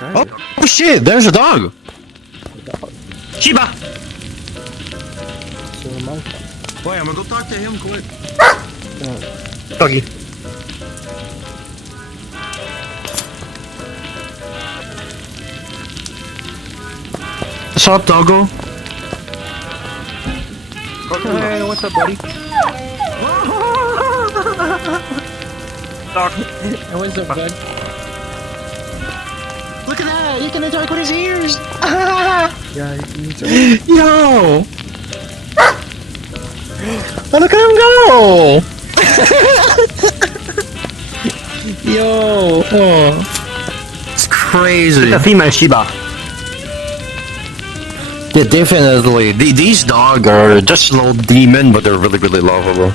Oh shit, there's a dog! Shiba! Boy, I'm gonna go talk to him quick. Doggy. What's up, Doggo? Hey, what's up, buddy? Dog. Hey, what's up, bud? Look at that! He can attack with his ears! Yeah, you too. Yo! Oh, look at him go! Yo! Oh. It's crazy. It's a female Shiba. Yeah, definitely. These dogs are just a little demon, but they're really, really lovable.